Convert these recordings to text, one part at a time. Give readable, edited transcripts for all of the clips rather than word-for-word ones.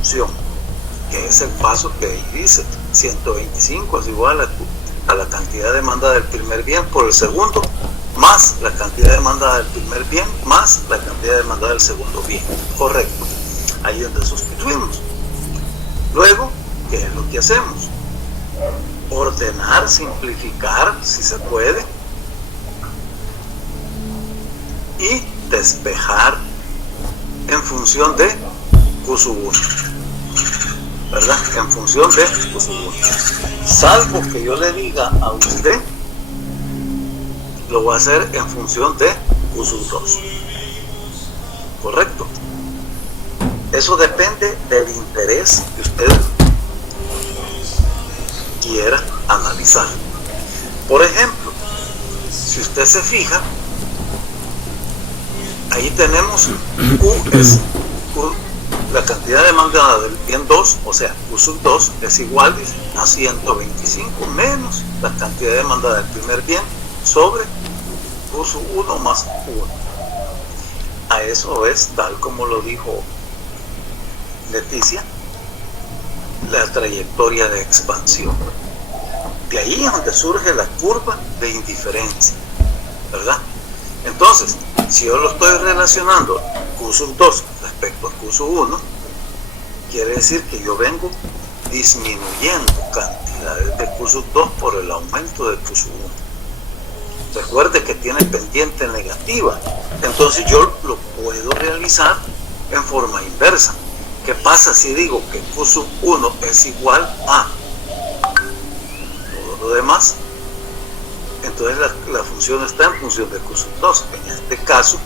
función, que es el paso que ahí dice 125 es igual a la cantidad demandada del primer bien por el segundo, más la cantidad demandada del primer bien, más la cantidad demandada del segundo bien. Correcto. Ahí es donde sustituimos. Luego, ¿qué es lo que hacemos? Ordenar, simplificar, si se puede, y despejar en función de Q sub 1, ¿verdad? En función de Q sub 1. Salvo que yo le diga a usted, lo voy a hacer en función de Q sub 2. ¿Correcto? Eso depende del interés que usted quiera analizar. Por ejemplo, si usted se fija, ahí tenemos Q es la cantidad demandada del bien 2, o sea, Q sub 2 es igual a 125 menos la cantidad demandada del primer bien sobre Q sub 1 más 1. A eso es, tal como lo dijo Leticia, la trayectoria de expansión. De ahí es donde surge la curva de indiferencia, ¿verdad? Entonces, si yo lo estoy relacionando Q sub 2 respecto a Q sub 1, quiere decir que yo vengo disminuyendo cantidades de Q sub 2 por el aumento de Q sub 1. Recuerde que tiene pendiente negativa, entonces yo lo puedo realizar en forma inversa. ¿Qué pasa si digo que Q sub 1 es igual a todo lo demás? Entonces la función está en función de Q sub 2. En este caso,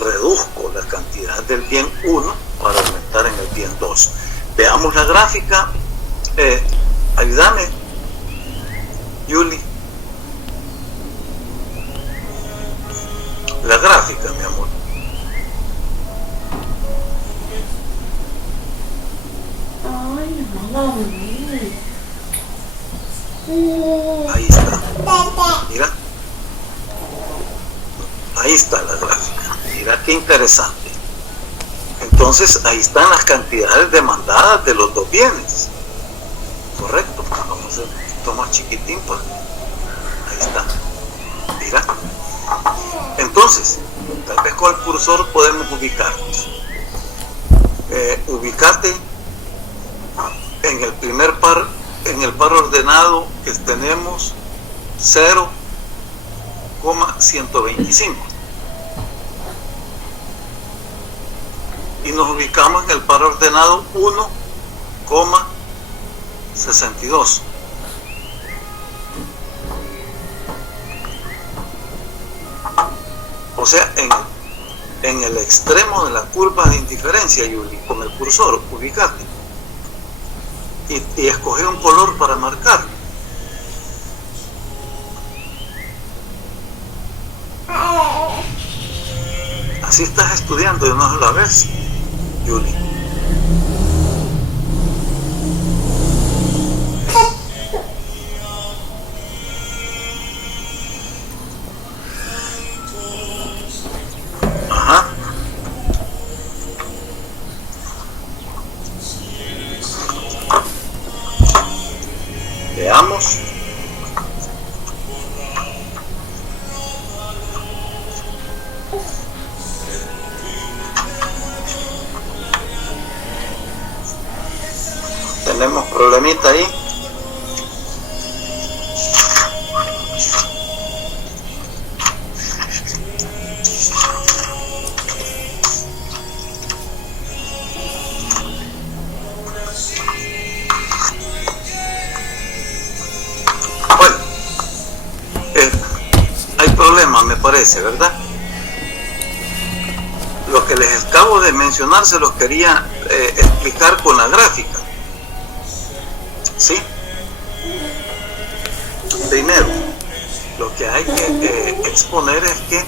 reduzco la cantidad del bien 1 para aumentar en el bien 2. Veamos la gráfica. Ayúdame, Yuli. La gráfica, mi amor. Ay, mamá, Ahí está. Mira. Ahí está la gráfica. Mira qué interesante. Entonces, ahí están las cantidades demandadas de los dos bienes. Correcto. Vamos a hacer un poquito más chiquitín. Ahí está. Mira. Entonces, tal vez con el cursor podemos ubicarnos. Ubicate en el primer par, en el par ordenado que tenemos 0,125 y nos ubicamos en el par ordenado 1,62. O sea, en el extremo de la curva de indiferencia, Yuli, con el cursor, ubicate y escoge un color para marcar. Así estás estudiando y no la ves, Yuli. Ajá. Veamos. Tenemos problemita ahí. Bueno, hay problemas, me parece, ¿verdad? Lo que les acabo de mencionar se los quería explicar con la gráfica. ¿Sí? Primero, lo que hay que exponer es que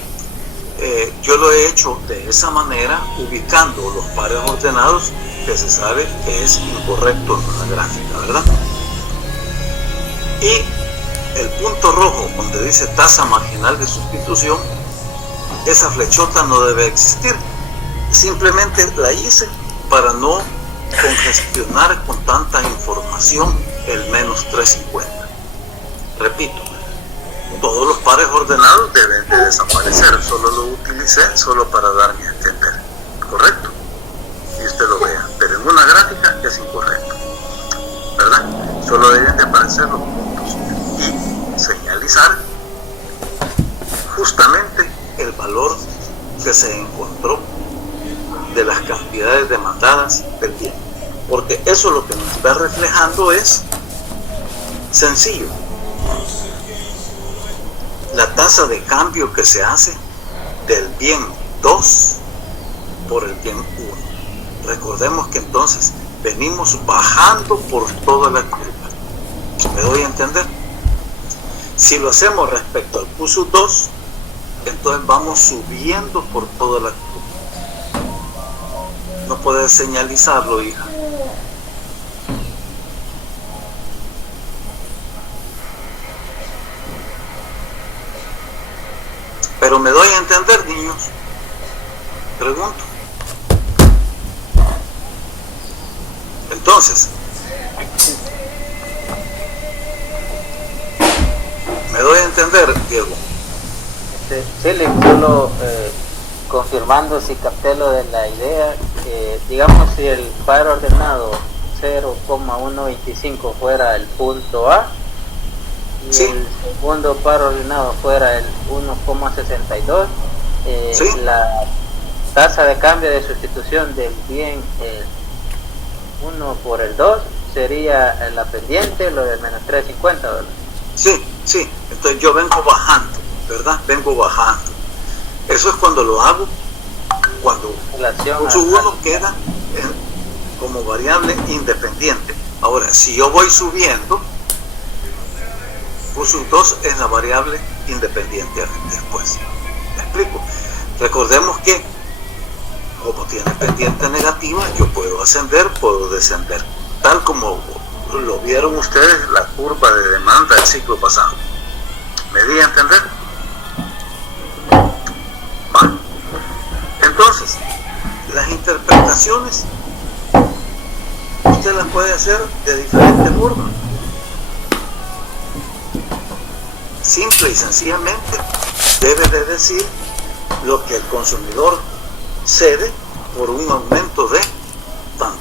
yo lo he hecho de esa manera, ubicando los pares ordenados que se sabe que es incorrecto en una gráfica, ¿verdad? Y el punto rojo donde dice tasa marginal de sustitución, esa flechota no debe existir. Simplemente la hice para no congestionar con tanta información el menos 350. Repito, todos los pares ordenados deben de desaparecer. Solo lo utilicé solo para darme a entender. ¿Correcto? Y usted lo vea. Pero en una gráfica es incorrecto. ¿Verdad? Solo deben de aparecer los puntos y señalizar justamente el valor que se encontró de las cantidades demandadas del bien. Porque eso lo que nos está reflejando es sencillo. La tasa de cambio que se hace del bien 2 por el bien 1. Recordemos que entonces venimos bajando por toda la curva. ¿Me doy a entender? Si lo hacemos respecto al QSUR 2, entonces vamos subiendo por toda la curva. No puedes señalizarlo, hija. Pero me doy a entender, niños. Pregunto. Entonces, me doy a entender, Diego. Sí, solo confirmando si capté lo de la idea, digamos si el par ordenado 0,125 fuera el punto A y Sí. el segundo par ordenado fuera el 1,62, Sí. la tasa de cambio de sustitución del bien 1 por el 2 sería la pendiente, lo del menos 350, ¿verdad? Sí, sí. Entonces yo vengo bajando, ¿verdad? Vengo bajando. Eso es cuando lo hago, cuando QSUR 1 queda como variable independiente. Ahora, si yo voy subiendo, QSUR 2 es la variable independiente después. ¿Me explico? Recordemos que como tiene pendiente negativa, yo puedo ascender, puedo descender, tal como lo vieron ustedes la curva de demanda del ciclo pasado. ¿Me di a entender? Va. Entonces, las interpretaciones usted las puede hacer de diferentes formas. Simple y sencillamente debe de decir lo que el consumidor cede por un aumento de tanto.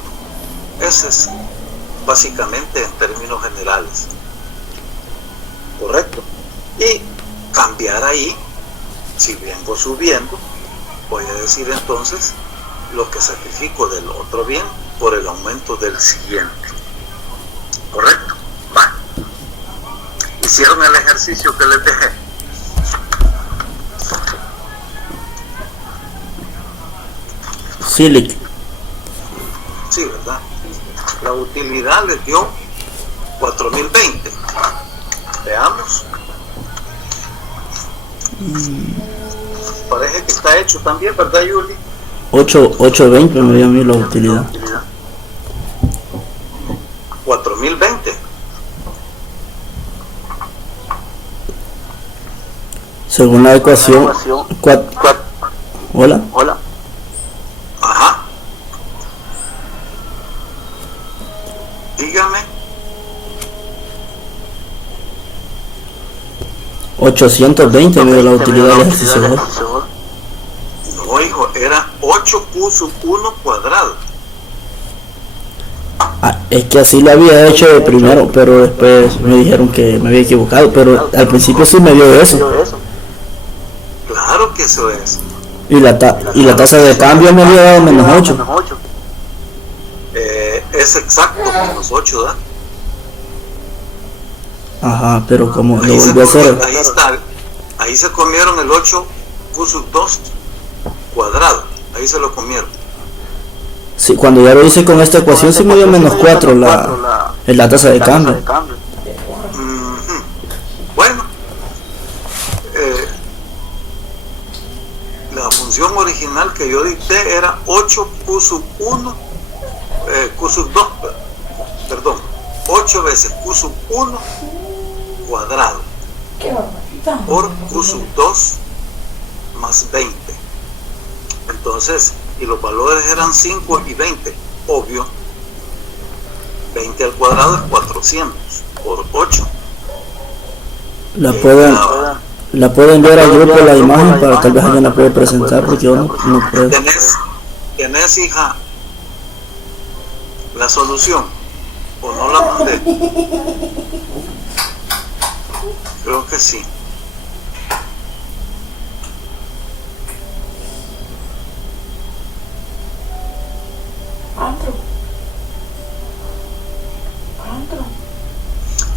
Ese es básicamente en términos generales. ¿Correcto? Y cambiar ahí, si vengo subiendo, voy a decir entonces lo que sacrifico del otro bien por el aumento del siguiente. ¿Correcto? Va. ¿Hicieron el ejercicio que les dejé? Silic. Sí, ¿verdad? La utilidad les dio 4020. Veamos. Parece que está hecho también, ¿verdad, Yuli? 820 me dio a mí la utilidad. 4020. Según la ecuación, hola. Ajá. Dígame. 820 me dio la utilidad del ejercicio 2. No, hijo, era 8 QSUR 1 cuadrado. Ah, es que así lo había hecho de primero, pero después me dijeron que me había equivocado, pero al principio sí me dio eso. Claro que eso es. Y la tasa de cambio me había dado menos 8. Es exacto, menos 8, ¿da? Ajá, pero como lo Ahí, volví a hacer. ahí está. Ahí se comieron el 8 QSUR 2 cuadrado. Ahí se lo comieron. Sí, cuando ya lo hice con esta ecuación sí me dio menos 4 la tasa de cambio. Ujú. Bueno, la función original que yo dicté era 8 QSUR 1, QSUR 2, perdón, 8 veces QSUR 1 cuadrado Qué barbaridad. por QSUR 2 más 20. Entonces, y los valores eran 5 y 20. Obvio 20 al cuadrado es 400 por 8. La pueden ver al grupo la imagen para tal vez alguien la pueda presentar porque yo no puedo. ¿Tenés, hija, la solución? ¿O no la mandé? Creo que sí.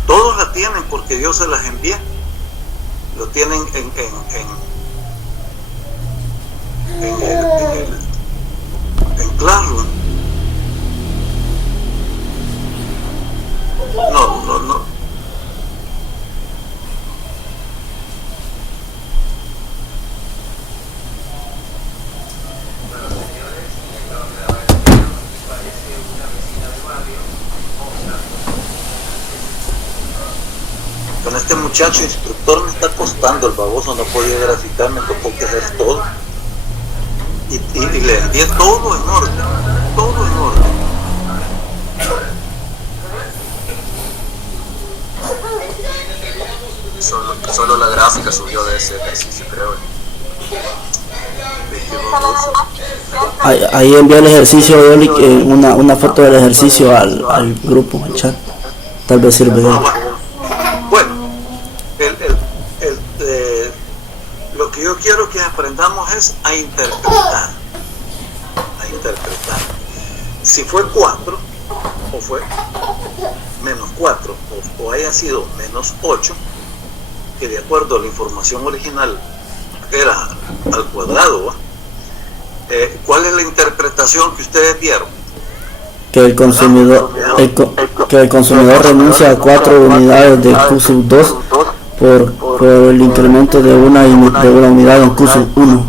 Todos la tienen porque yo se las envié. Lo tienen en Classroom. No. Con este muchacho instructor me está costando el baboso, no podía graficar, me tocó que hacer todo. Y le envié todo en orden, todo en orden. Solo la gráfica subió de ese ejercicio, creo. Ahí envié el ejercicio, una foto del ejercicio al grupo, al chat. Tal vez sirve de él. Bueno, lo que yo quiero que aprendamos es a interpretar. Si fue 4 o fue menos 4 o haya sido menos 8, que de acuerdo a la información original era al cuadrado, ¿va? ¿Cuál es la interpretación que ustedes dieron? Que el consumidor renuncia a 4 unidades de Q2 por el incremento de una unidad en Q1.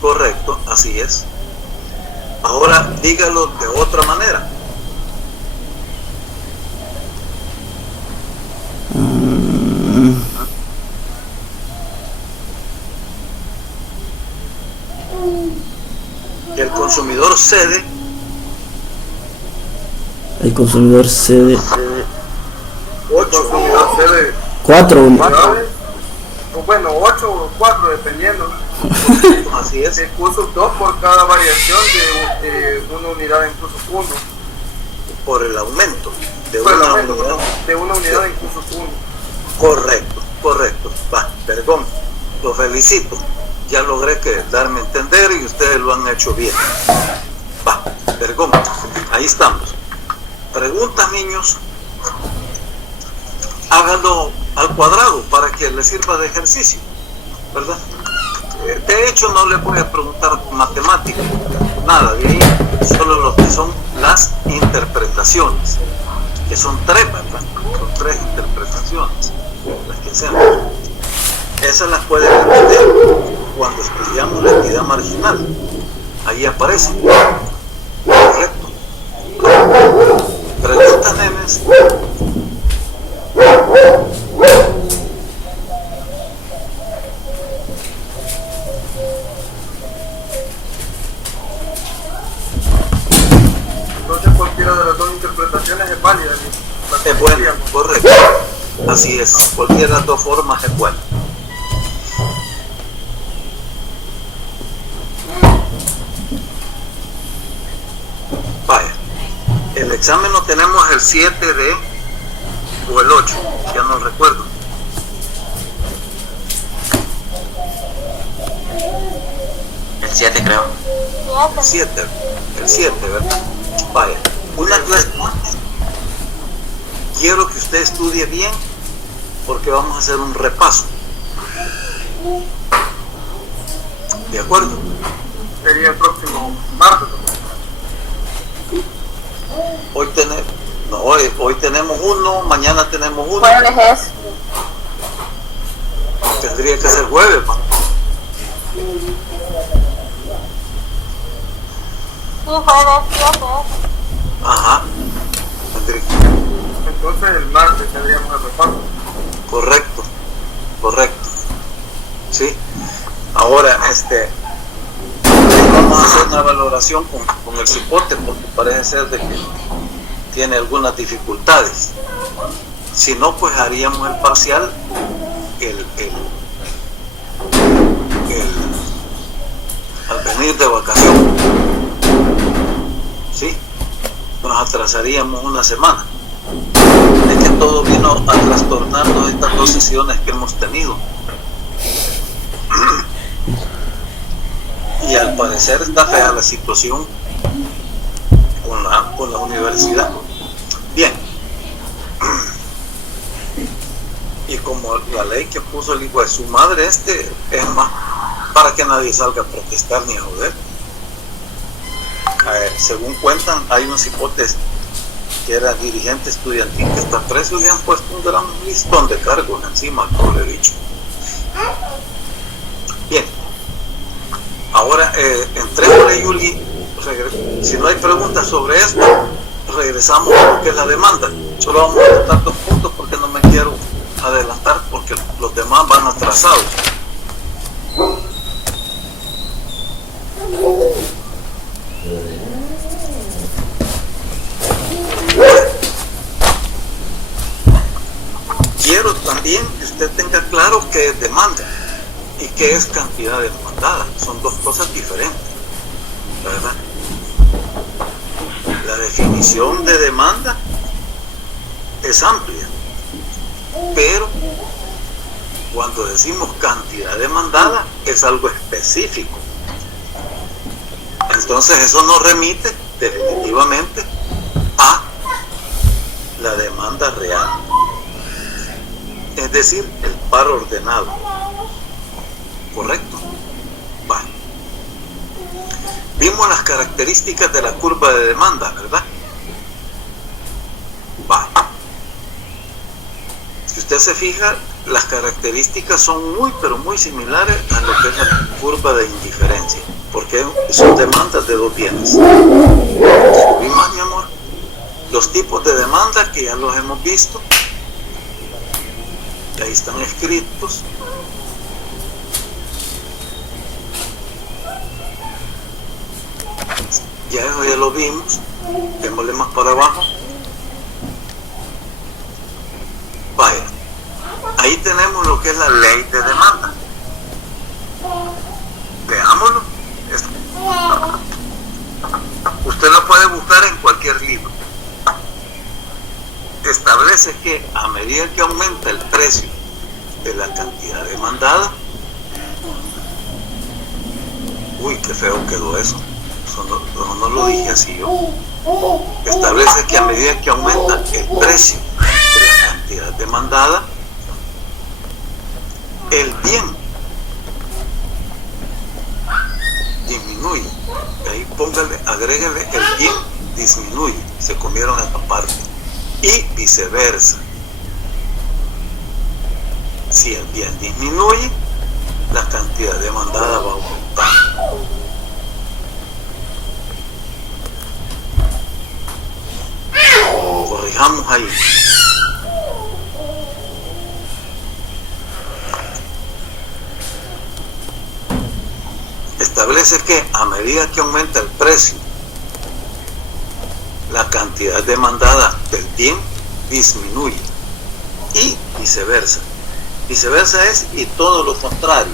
Correcto, así es. Ahora dígalo de otra manera. Que el consumidor cede. El consumidor cede 4 unidades. Bueno, 8 o 4 dependiendo. Así es. De curso 2 por cada variación de una unidad en curso 1. Por el aumento de una unidad en curso 1. Correcto. Va, perdón. Los felicito. Ya logré darme a entender y ustedes lo han hecho bien. Va, perdón. Ahí estamos. Preguntas, niños. Háganlo al cuadrado para que les sirva de ejercicio, ¿verdad? De hecho, no les voy a preguntar matemáticas, nada de ahí, solo lo que son las interpretaciones, que son 3, ¿verdad? Son 3 interpretaciones, las que sean. Esas las pueden entender cuando estudiamos la entidad marginal. Ahí aparece. Correcto. Preguntas, nenes. Entonces cualquiera de las dos interpretaciones es válida. Es bueno, correcto. Así es, cualquiera de las dos formas es bueno. Vaya, el examen lo tenemos el 7D o el 8, ya no recuerdo. El 7 creo. El 7, ¿verdad? Vaya, una clase. Quiero que usted estudie bien porque vamos a hacer un repaso. ¿De acuerdo? Sería el próximo martes. Hoy tenemos uno, mañana tenemos uno. ¿Jueves es? Tendría que ser jueves, ¿no? Sí, jueves, 7. Ajá. Tendría. Entonces el martes tendríamos el repaso. Correcto. Sí. Ahora, vamos a hacer una valoración con el cipote porque parece ser de que tiene algunas dificultades. Si no, pues haríamos el parcial al venir de vacación, ¿sí? Nos atrasaríamos una semana. Es que todo vino a trastornarnos estas 2 sesiones que hemos tenido. Y al parecer está fea la situación con la universidad. Bien. Y como la ley que puso el hijo de su madre, es más para que nadie salga a protestar ni a joder. Según cuentan, hay un cipote que era dirigente estudiantil que está preso y le han puesto un gran listón de cargos encima, como le he dicho. Bien. Ahora, entrémosle, Yuli. Si no hay preguntas sobre esto, regresamos a lo que es la demanda. Solo vamos a tratar 2 puntos porque no me quiero adelantar porque los demás van atrasados. Quiero también que usted tenga claro qué es demanda y qué es cantidad demandada. Son 2 cosas diferentes, ¿verdad? La definición de demanda es amplia, pero cuando decimos cantidad demandada es algo específico. Entonces eso nos remite definitivamente a la demanda real, es decir, el par ordenado. ¿Correcto? Vale. Vimos las características de la curva de demanda, ¿verdad? Vale. Si usted se fija, las características son muy, pero muy similares a lo que es la curva de indiferencia, porque son demandas de 2 bienes. ¿Y más, mi amor? Los tipos de demanda que ya los hemos visto, que ahí están escritos. Ya eso ya lo vimos. Démosle más para abajo. Vaya. Ahí tenemos lo que es la ley de demanda. Veámoslo. Usted lo puede buscar en cualquier libro. Establece que a medida que aumenta el precio de la cantidad demandada, uy, qué feo quedó eso. Eso no lo dije así yo. Establece que a medida que aumenta el precio de la cantidad demandada, el bien disminuye. Ahí agrégale el bien disminuye. Se comieron esa parte. Y viceversa. Si el bien disminuye, la cantidad demandada va a aumentar. Corrijamos ahí. Establece que a medida que aumenta el precio, la cantidad demandada del bien disminuye y viceversa. Viceversa es y todo lo contrario.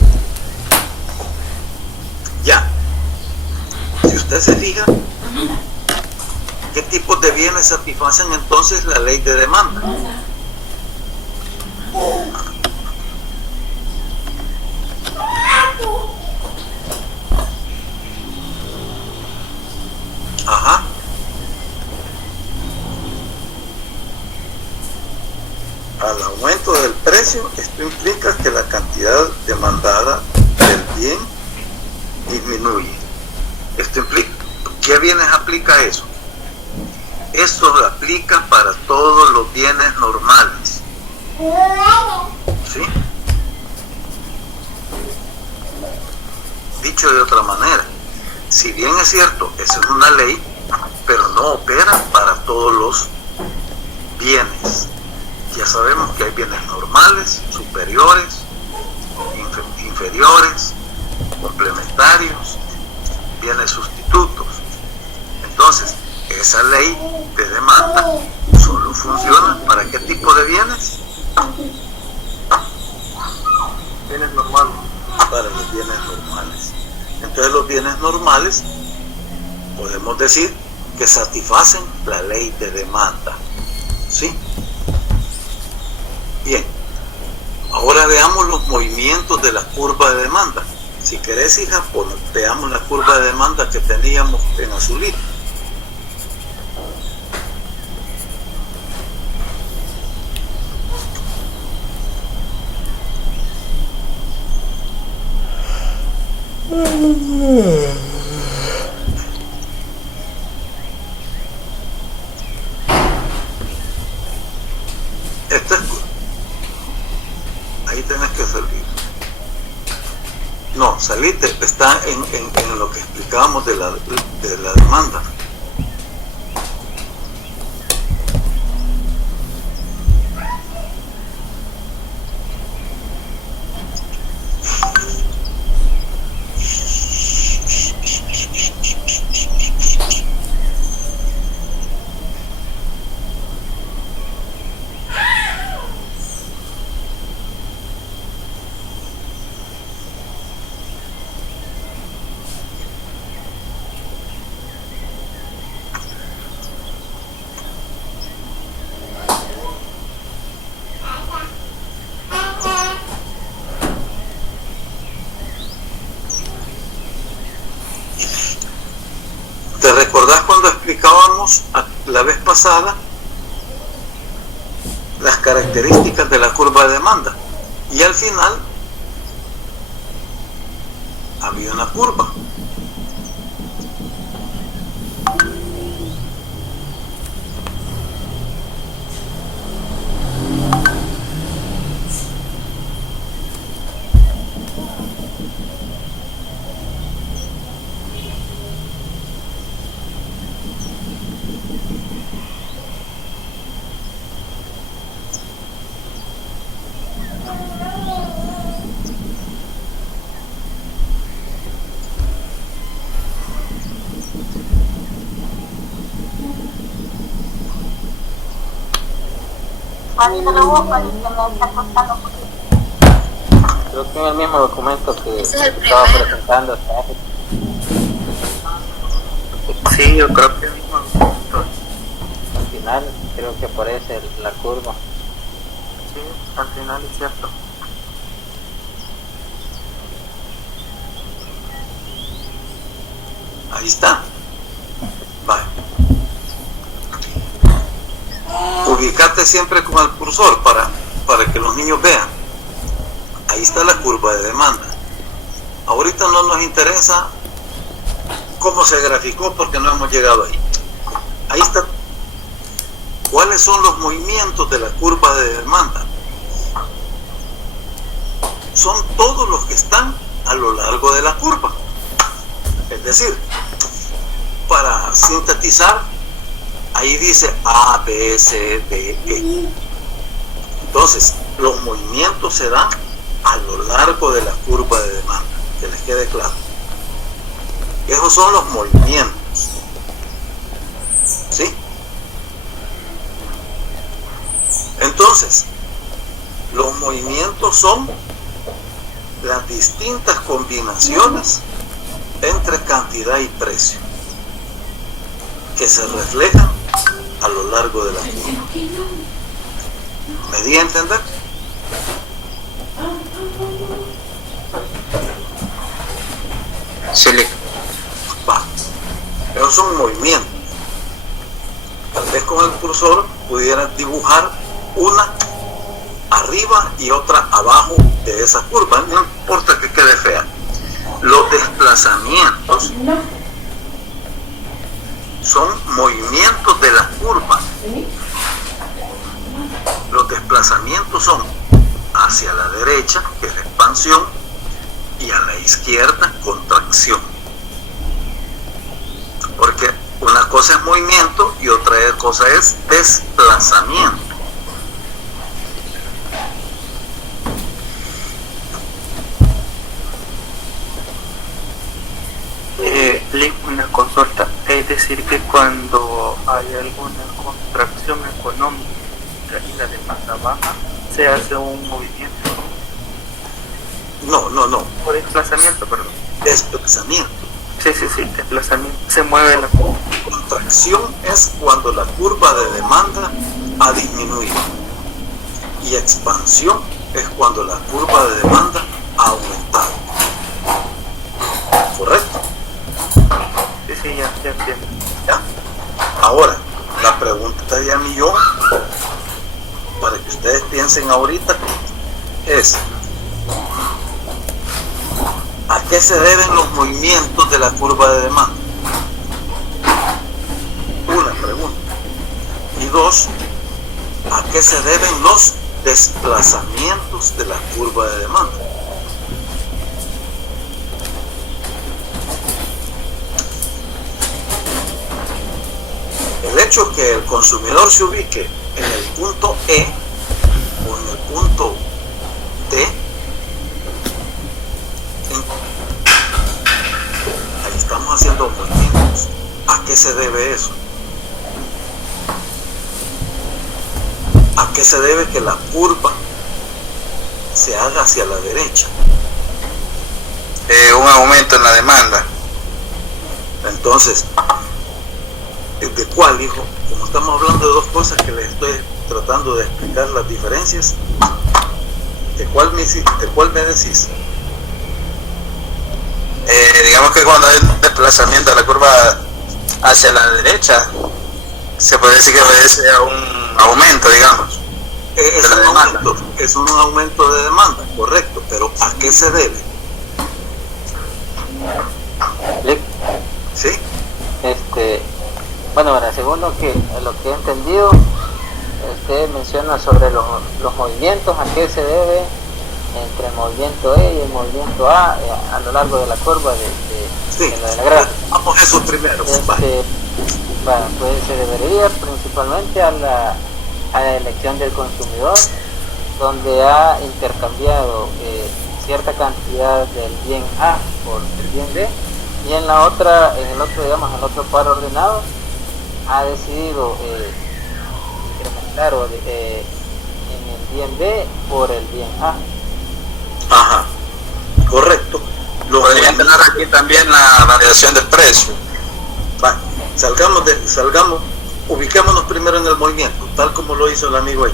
Ya. Si usted se fija, ¿qué tipos de bienes satisfacen entonces la ley de demanda? Ajá. Al aumento del precio, esto implica que la cantidad demandada del bien disminuye. Esto implica, ¿qué bienes aplica eso? Eso lo aplica para todos los bienes normales. ¿Sí? Dicho de otra manera, si bien es cierto, esa es una ley, pero no opera para todos los bienes. Ya sabemos que hay bienes normales, superiores, inferiores, complementarios, bienes sustitutos. Entonces, esa ley de demanda solo funciona para qué tipo de bienes. Bienes normales. Para los bienes normales. Entonces los bienes normales podemos decir que satisfacen la ley de demanda. ¿Sí? Bien. Ahora veamos los movimientos de la curva de demanda. Si querés, hija, veamos la curva de demanda que teníamos en azulito. Esta es, ahí tenés que salir. No, salite, está en lo que explicábamos de la demanda. ¿Te recordás cuando explicábamos la vez pasada las características de la curva de demanda? Y al final había una curva. Ahorita lo busco, que me está costando un poquito. Creo que en el mismo documento que Ese es el estaba primero. presentando. Sí, yo creo que el mismo documento. Al final creo que aparece la curva. Sí, al final es cierto. Ahí está. Vale. Ubicate siempre con el cursor para que los niños vean. Ahí está la curva de demanda. Ahorita no nos interesa cómo se graficó porque no hemos llegado ahí. Ahí está. ¿Cuáles son los movimientos de la curva de demanda? Son todos los que están a lo largo de la curva. Es decir, para sintetizar, ahí dice A, B, C, D, E. Entonces, los movimientos se dan a lo largo de la curva de demanda, que les quede claro. Esos son los movimientos. ¿Sí? Entonces, los movimientos son las distintas combinaciones entre cantidad y precio que se reflejan a lo largo de la curva. ¿Me di a entender? Sí, Va. Esos son movimientos. Tal vez con el cursor pudieras dibujar una arriba y otra abajo de esa curva. No importa que quede fea. Los desplazamientos son movimientos de la curva. Los desplazamientos son hacia la derecha, que es la expansión, y a la izquierda, contracción. Porque una cosa es movimiento y otra cosa es desplazamiento. Link, una consulta. Es decir, que cuando hay alguna contracción económica y la demanda baja, se hace un movimiento. No. O desplazamiento, perdón. Desplazamiento. Sí, desplazamiento. Se mueve la contracción es cuando la curva de demanda ha disminuido. Y expansión es cuando la curva de demanda ha aumentado. ¿Correcto? Sí, ya entiendo. ¿Ya? Ahora, la pregunta de millón, para que ustedes piensen ahorita, es: ¿a qué se deben los movimientos de la curva de demanda? Una pregunta. Y dos, ¿a qué se deben los desplazamientos de la curva de demanda? El hecho que el consumidor se ubique en el punto E o en el punto D, ahí estamos haciendo movimientos. ¿A qué se debe eso? ¿A qué se debe que la curva se haga hacia la derecha? Un aumento en la demanda. Entonces, ¿de cuál, hijo? Como estamos hablando de dos cosas que les estoy tratando de explicar las diferencias, ¿de cuál me decís? Digamos que cuando hay un desplazamiento de la curva hacia la derecha, se puede decir que obedece a un aumento, digamos. Es un aumento de demanda, correcto, pero ¿a qué se debe? ¿Sí? Bueno, ahora, según lo que he entendido, usted menciona sobre los movimientos, a qué se debe entre el movimiento E y el movimiento A largo de la curva de la gráfica. Vamos a eso primero. Pues se debería principalmente a la elección del consumidor, donde ha intercambiado cierta cantidad del bien A por el bien B, y en el otro par ordenado ha decidido incrementar en el bien B por el bien A. Ajá, correcto. Podría tener aquí también la variación del precio. Vale, ubiquémonos primero en el movimiento, tal como lo hizo el amigo ahí.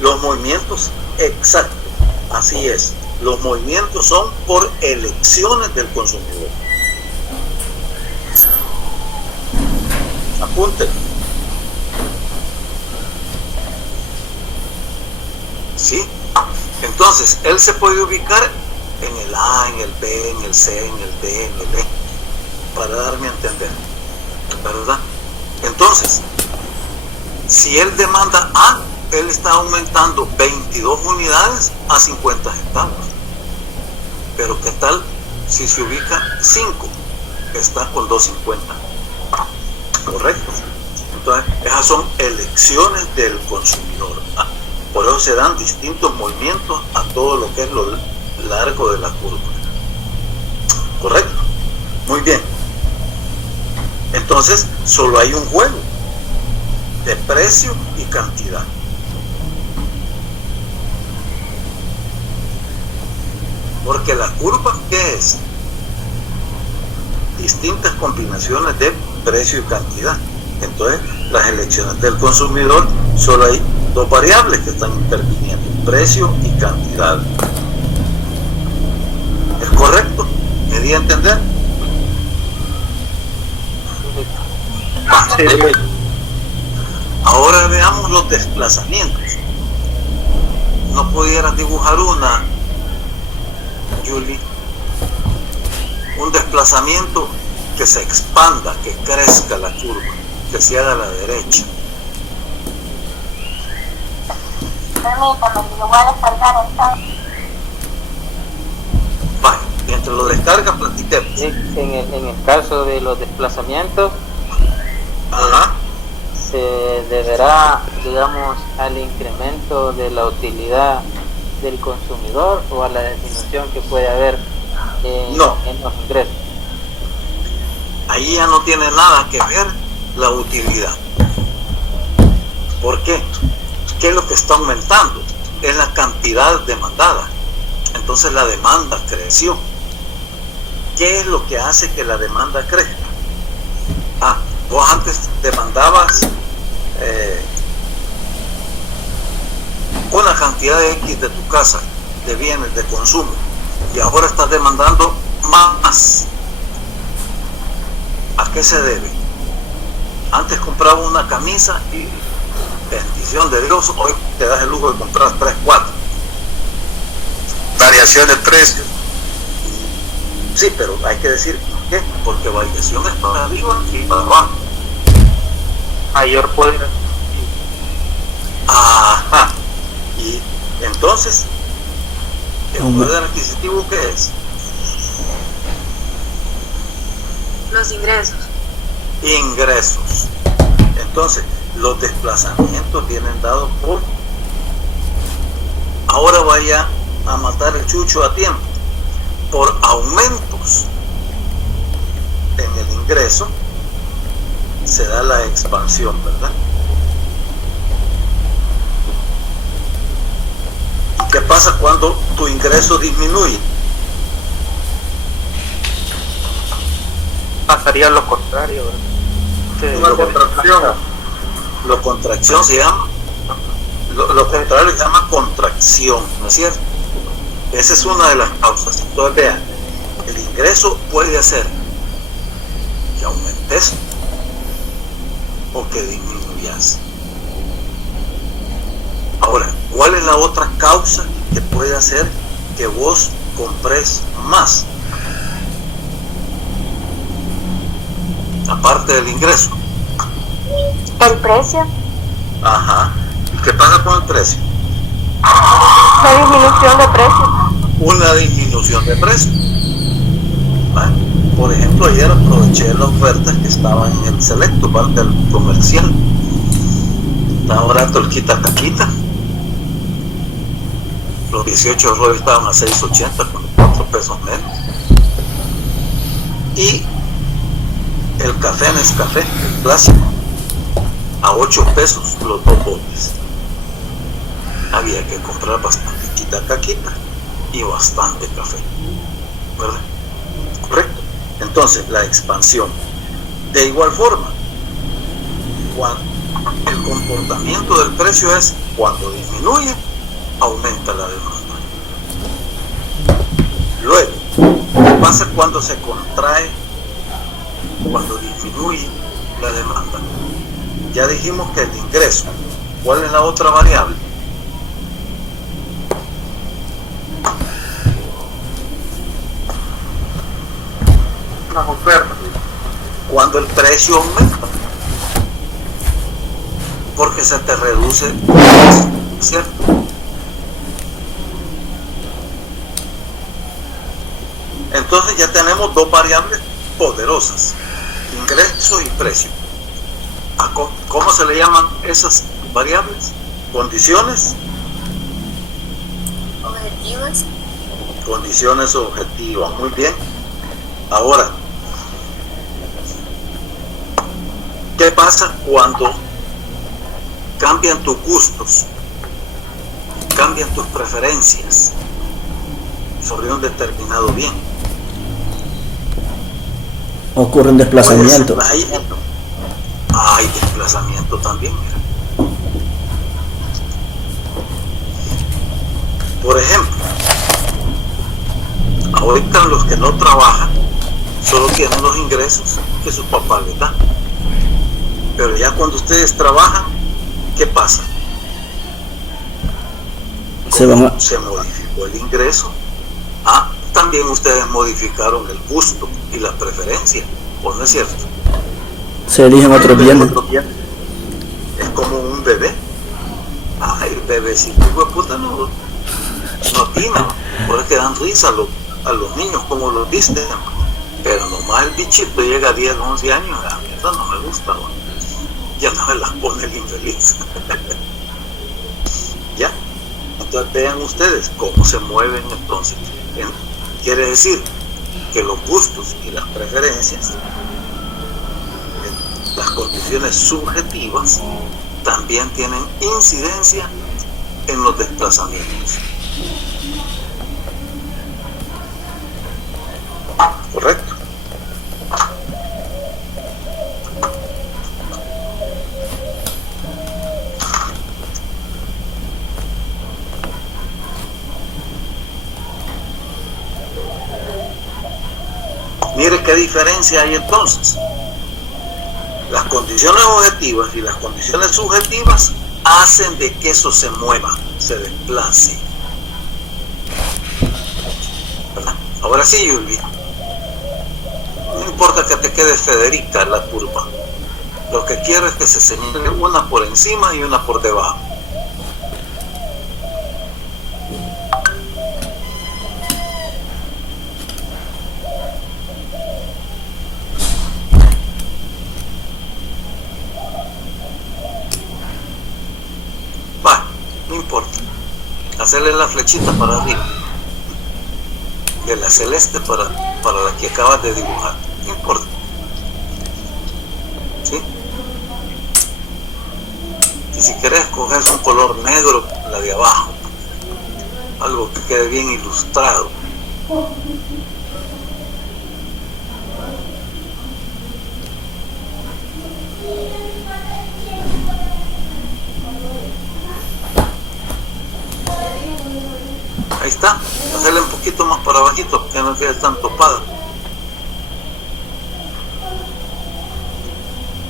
Los movimientos, exacto, así es. Los movimientos son por elecciones del consumidor. Apunten. ¿Sí? Entonces, él se puede ubicar en el A, en el B, en el C, en el D, en el E, para darme a entender, ¿verdad? Entonces, si él demanda A, él está aumentando 22 unidades a 50 centavos. Pero ¿qué tal si se ubica 5? Está con 2.50. ¿Correcto? Entonces, esas son elecciones del consumidor. Por eso se dan distintos movimientos a todo lo que es lo largo de la curva. ¿Correcto? Muy bien. Entonces, solo hay un juego de precio y cantidad. Porque la curva, ¿qué es? Distintas combinaciones de precio y cantidad. Entonces, las elecciones del consumidor, solo hay dos variables que están interviniendo: precio y cantidad. ¿Es correcto? ¿Me di a entender? Sí. Ahora veamos los desplazamientos. ¿No pudieras dibujar una, Julie? Un desplazamiento que se expanda, que crezca la curva, que se haga a la derecha. Permítame, lo voy a descargar entonces. Vaya, mientras lo descarga, platiquemos. En el caso de los desplazamientos, Ajá. se deberá, digamos, al incremento de la utilidad del consumidor o a la disminución que puede haber en los ingresos. ahí ya no tiene nada que ver la utilidad. ¿Por qué? ¿Qué es lo que está aumentando? Es la cantidad demandada. Entonces la demanda creció. ¿Qué es lo que hace que la demanda crezca? Vos antes demandabas una cantidad de X de tu casa, de bienes, de consumo, y ahora estás demandando más. ¿A qué se debe? Antes compraba una camisa y, bendición de Dios, hoy te das el lujo de comprar 3, 4. Variación de precio. Sí, pero hay que decir por qué, porque variación es para arriba y para abajo. Mayor poder. Ajá. Y entonces, ¿el poder adquisitivo qué es? Los ingresos. Ingresos. Entonces, los desplazamientos vienen dados por... Ahora vaya a matar el chucho a tiempo. Por aumentos en el ingreso se da la expansión, ¿verdad? ¿Y qué pasa cuando tu ingreso disminuye? Pasaría lo contrario, ¿verdad? Una contracción. Lo contracción se llama, lo contrario se llama contracción, ¿no es cierto? Esa es una de las causas. Entonces vean, el ingreso puede hacer que aumentes o que disminuyas. Ahora, ¿cuál es la otra causa que puede hacer que vos compres más? Aparte del ingreso. El precio. Ajá. ¿Y qué pasa con el precio? La disminución de precio. Una disminución de precio. ¿Vale? Por ejemplo, ayer aproveché las ofertas que estaban en el Selecto, parte del comercial. Estaba barato el quita-taquita. Los 18 rollos estaban a 6.80 con 4 pesos menos. Y el café Nescafé, el clásico, a 8 pesos los 2 botes. Había que comprar bastante quita-taquita y bastante café, ¿verdad? Correcto. Entonces, la expansión. De igual forma, el comportamiento del precio es cuando disminuye, aumenta la demanda. Luego, ¿qué pasa cuando se contrae? Cuando disminuye la demanda. Ya dijimos que el ingreso. ¿Cuál es la otra variable? Las ofertas. Cuando el precio aumenta, porque se te reduce, ¿cierto? Entonces ya tenemos dos variables poderosas, ingreso y precio. ¿Cómo se le llaman esas variables? Condiciones. Objetivos. Condiciones objetivas, muy bien. Ahora, ¿qué pasa cuando cambian tus gustos, cambian tus preferencias sobre un determinado bien? Ocurre un desplazamiento. Hay desplazamiento también, mira. Por ejemplo, ahorita los que no trabajan solo tienen los ingresos que sus papás les dan. Pero ya cuando ustedes trabajan, ¿qué pasa? Se modificó el ingreso. También ustedes modificaron el gusto y la preferencia, ¿o no es cierto? Se eligen otros bienes. Es como un bebé. El bebecito, hijo de puta, no atina, por eso que dan risa a los niños como los visten, pero nomás el bichito llega a 10, 11 años, a mí eso no me gusta, ¿no? Ya no me las pone el infeliz. ¿Ya? Entonces vean ustedes cómo se mueven entonces. Quiere decir que los gustos y las preferencias las condiciones subjetivas también tienen incidencia en los desplazamientos. ¿Correcto? Mire qué diferencia hay entonces. Las condiciones objetivas y las condiciones subjetivas hacen de que eso se mueva, se desplace. ¿Verdad? Ahora sí, Julia. No importa que te quede Federica en la curva. Lo que quiero es que se señale una por encima y una por debajo. No importa, hacerle la flechita para arriba, de la celeste para la que acabas de dibujar, no importa, ¿sí? Y si querés coges un color negro, la de abajo, algo que quede bien ilustrado. Ahí está, hacerle un poquito más para abajito, que no quede tan topada.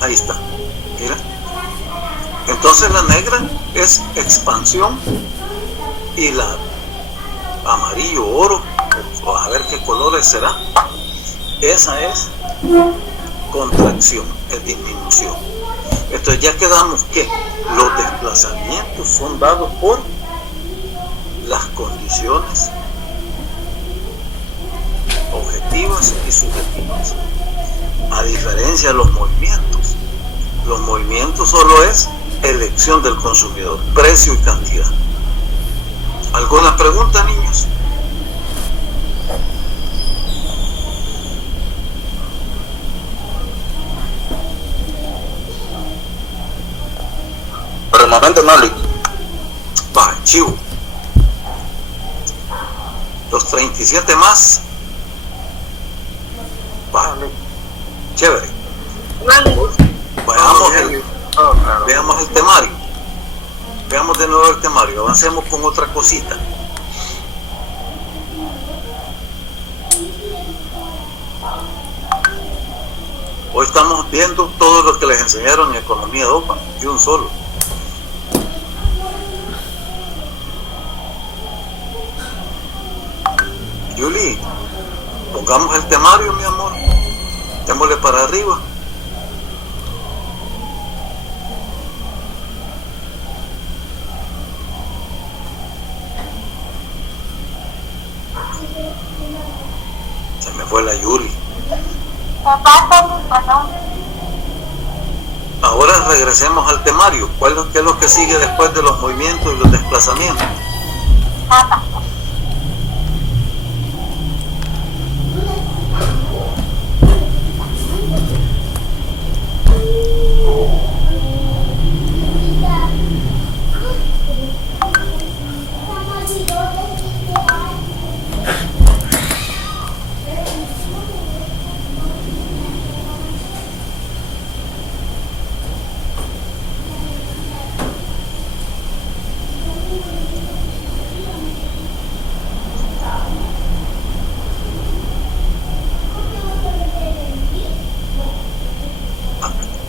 Ahí está, mira. Entonces la negra es expansión y la amarillo oro, a ver qué colores será, esa es contracción, es disminución. Entonces ya quedamos que los desplazamientos son dados por las condiciones objetivas y subjetivas, a diferencia de los movimientos solo es elección del consumidor, precio y cantidad. ¿Alguna pregunta, niños? Por el momento no, Lee. Va, chivo. Los 37 más. Va. Chévere. Veamos el temario. Veamos de nuevo el temario. Avancemos con otra cosita. Hoy estamos viendo todo lo que les enseñaron en Economía de OPA, y un solo. Julie, pongamos el temario, mi amor. Démosle para arriba. Se me fue la Julie. Ahora regresemos al temario. ¿Qué es lo que sigue después de los movimientos y los desplazamientos?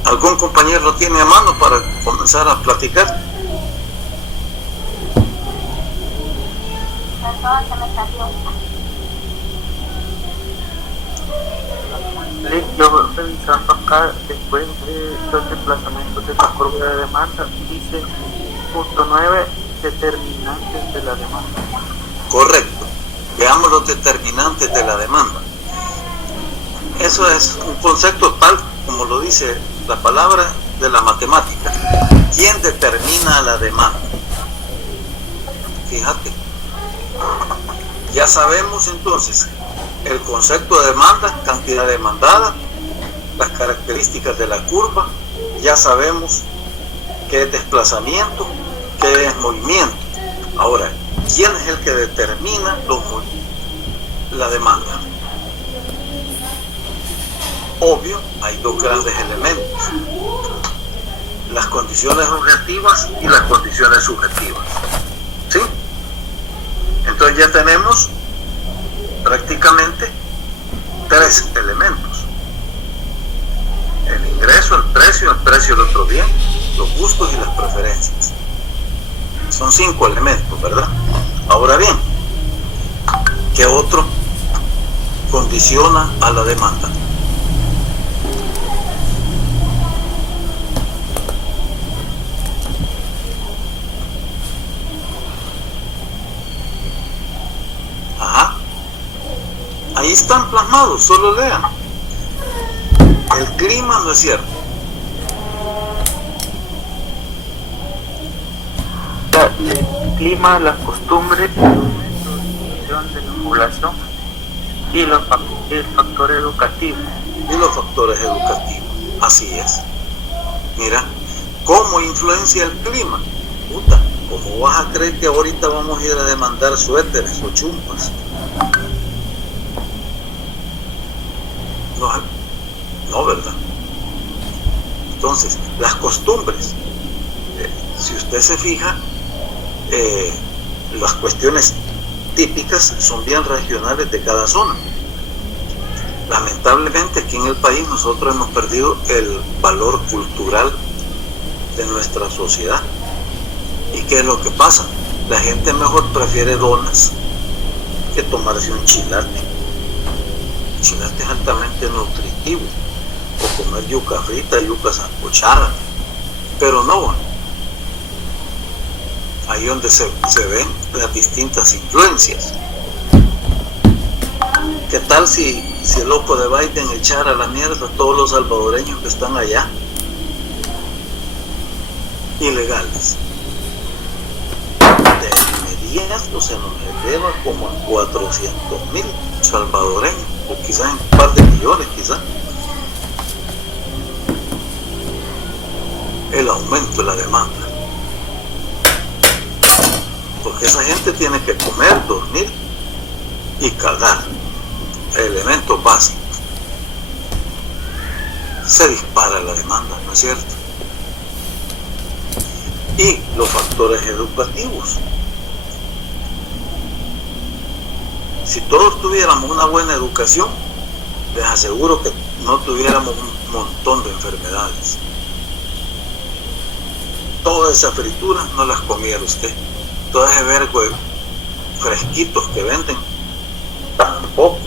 ¿Algún compañero lo tiene a mano para comenzar a platicar? Yo revisando acá, después de los desplazamientos de la curva de demanda, dice punto 9, determinantes de la demanda. Correcto. Veamos los determinantes de la demanda. Eso es un concepto tal como lo dice la palabra de la matemática. ¿Quién determina la demanda? Fíjate. Ya sabemos entonces el concepto de demanda, cantidad demandada, las características de la curva, ya sabemos qué es desplazamiento, qué es movimiento. Ahora, ¿quién es el que determina la demanda? Obvio, hay dos grandes elementos: las condiciones objetivas y las condiciones subjetivas. ¿Sí? Entonces ya tenemos prácticamente tres elementos: el ingreso, el precio el otro bien, los gustos y las preferencias. Son 5 elementos, ¿verdad? Ahora bien, ¿qué otro condiciona a la demanda? Ajá. Ahí están plasmados, solo lean. El clima, ¿no es cierto? El clima, las costumbres, la situación de la población y el factor educativo. Y los factores educativos, así es. Mira, ¿cómo influencia el clima? Puta, ¿cómo vas a creer que ahorita vamos a ir a demandar suéteres o chumpas? No, ¿verdad? Entonces, las costumbres, si usted se fija, las cuestiones típicas son bien regionales de cada zona. Lamentablemente aquí en el país nosotros hemos perdido el valor cultural de nuestra sociedad. ¿Y qué es lo que pasa? La gente mejor prefiere donas que tomarse un chilate. El chilate es altamente nutritivo, o comer yuca frita, yuca sancochada, pero no, bueno, ahí donde se ven las distintas influencias. ¿Qué tal si el loco de Biden echara a la mierda a todos los salvadoreños que están allá? Ilegales. De inmediato se nos eleva como a 400,000 salvadoreños, o quizás en un par de millones, quizás. El aumento de la demanda. Porque esa gente tiene que comer, dormir y cagar, elementos básicos. Se dispara la demanda, ¿no es cierto? Y los factores educativos. Si todos tuviéramos una buena educación, les aseguro que no tuviéramos un montón de enfermedades. Toda esa fritura no las comiera usted. Todo ese vergo de fresquitos que venden, tampoco.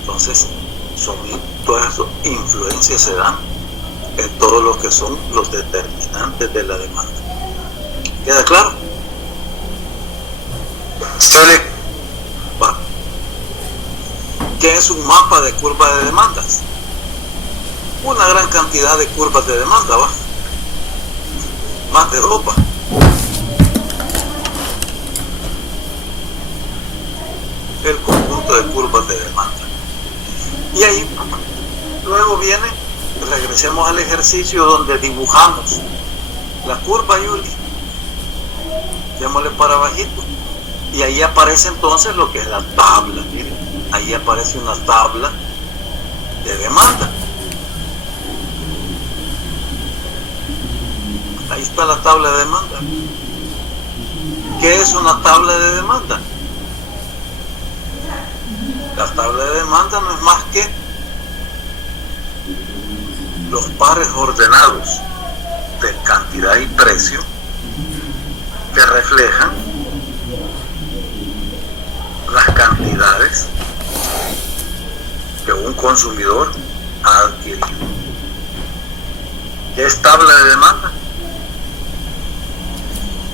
Entonces, todas esas influencias se dan en todo lo que son los determinantes de la demanda. ¿Queda claro? Va. ¿Qué es un mapa de curvas de demandas? Una gran cantidad de curvas de demanda, va. Más de ropa. El conjunto de curvas de demanda. Y ahí luego viene, regresemos al ejercicio donde dibujamos la curva, Yuli. Démosle para abajito. Y ahí aparece entonces lo que es la tabla. Miren, ahí aparece una tabla de demanda. Ahí está la tabla de demanda. ¿Qué es una tabla de demanda? La tabla de demanda no es más que los pares ordenados de cantidad y precio que reflejan las cantidades que un consumidor ha adquirido. ¿Qué es tabla de demanda?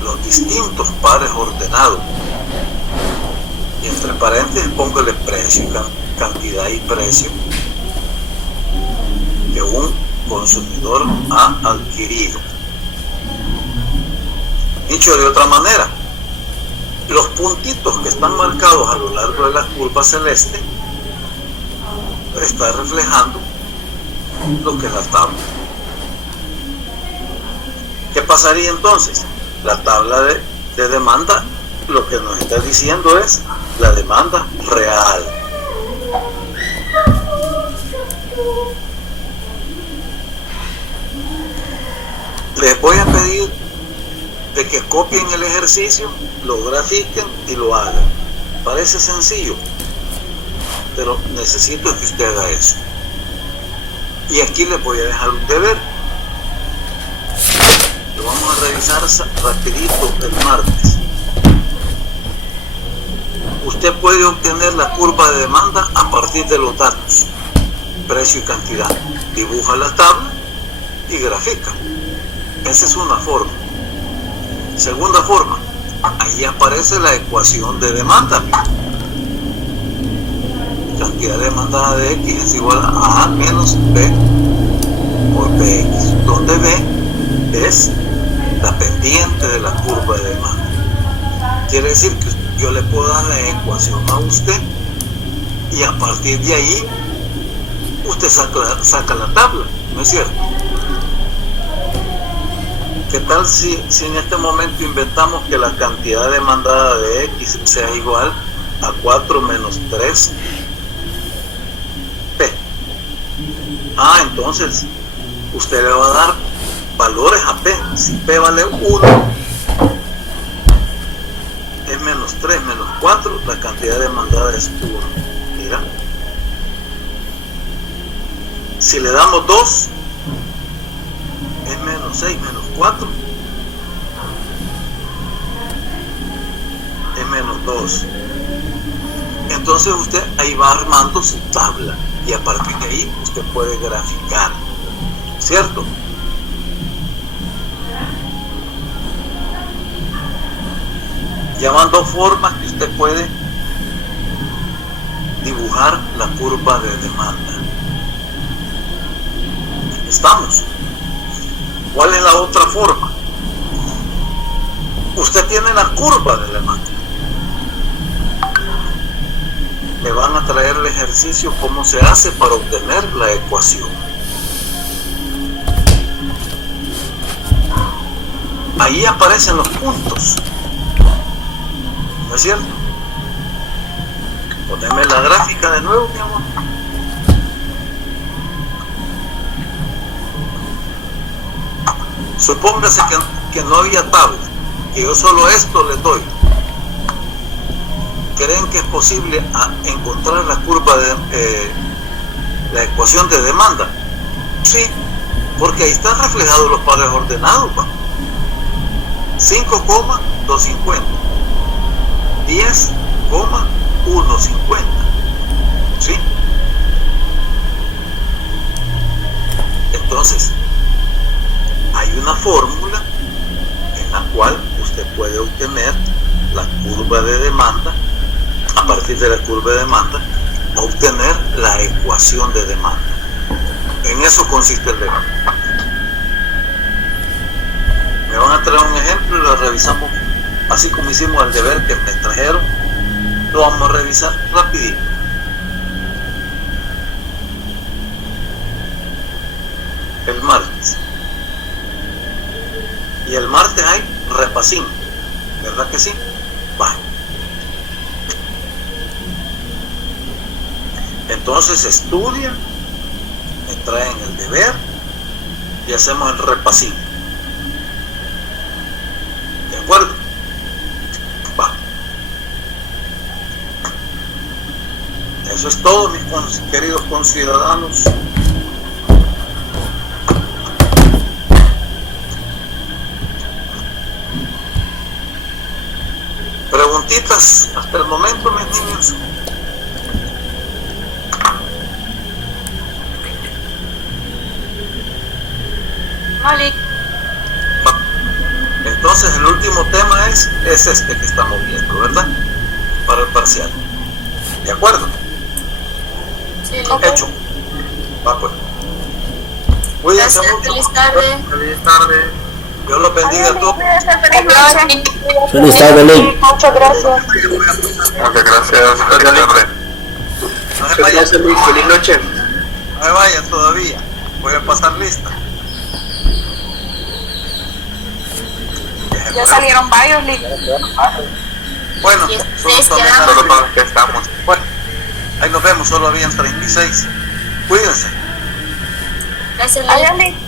Los distintos pares ordenados, y entre paréntesis póngale precio, cantidad y precio que un consumidor ha adquirido. Dicho de otra manera, los puntitos que están marcados a lo largo de la curva celeste está reflejando lo que es la tabla. ¿Qué pasaría entonces? La tabla de demanda lo que nos está diciendo es la demanda real. Les voy a pedir de que copien el ejercicio, lo grafiquen y lo hagan. Parece sencillo, pero necesito que usted haga eso. Y aquí les voy a dejar un deber. Lo vamos a revisar rapidito el martes. Usted puede obtener la curva de demanda a partir de los datos, precio y cantidad. Dibuja la tabla y grafica. Esa es una forma. Segunda forma, ahí aparece la ecuación de demanda. Cantidad demandada de X es igual a A menos B por BX, donde B es la pendiente de la curva de demanda. Quiere decir que yo le puedo dar la ecuación a usted y a partir de ahí usted saca la tabla, ¿no es cierto? ¿Qué tal si en este momento inventamos que la cantidad demandada de X sea igual a 4 menos 3 P? Entonces usted le va a dar valores a P. Si P vale 1, es menos 3 menos 4, la cantidad demandada es 1. Mira. Si le damos 2, es menos 6 menos 4, es menos 2. Entonces usted ahí va armando su tabla y a partir de ahí usted puede graficar, ¿cierto? Ya van dos formas que usted puede dibujar la curva de demanda. ¿Estamos? ¿Cuál es la otra forma? Usted tiene la curva de demanda. Le van a traer el ejercicio cómo se hace para obtener la ecuación. Ahí aparecen los puntos. ¿No es cierto? Poneme la gráfica de nuevo, mi amor. Supóngase que no había tabla, que yo solo esto les doy. ¿Creen que es posible encontrar la curva de la ecuación de demanda? Sí, porque ahí están reflejados los pares ordenados. 5,250, 10,150, ¿sí? Entonces, hay una fórmula en la cual usted puede obtener la curva de demanda. A partir de la curva de demanda, obtener la ecuación de demanda. En eso consiste el debate. Me van a traer un ejemplo y lo revisamos así como hicimos el deber que me trajeron. Lo vamos a revisar rapidito. El martes. Y el martes hay repasín, ¿verdad que sí? Va. Entonces estudian, me traen el deber y hacemos el repasín. ¿De acuerdo? Va. Eso es todo, mis queridos conciudadanos. Preguntitas hasta el momento, mis niños. Vale. Entonces el último tema es este que estamos viendo, ¿verdad? Para el parcial. ¿De acuerdo? Sí, Hecho. Va pues. Cuídense mucho. Feliz tarde. Feliz tarde. Dios los bendiga a todos. Feliz tarde, Ley. Muchas gracias. Muchas gracias. Feliz tarde. No se vayan. Feliz noche. me vayan todavía. Voy a pasar lista. Ya salieron varios, Lick. Bueno, Dieciséis solo quedamos. Solo para los que estamos. bueno, ahí nos vemos, solo habían 36. Cuídense. Gracias, Lick.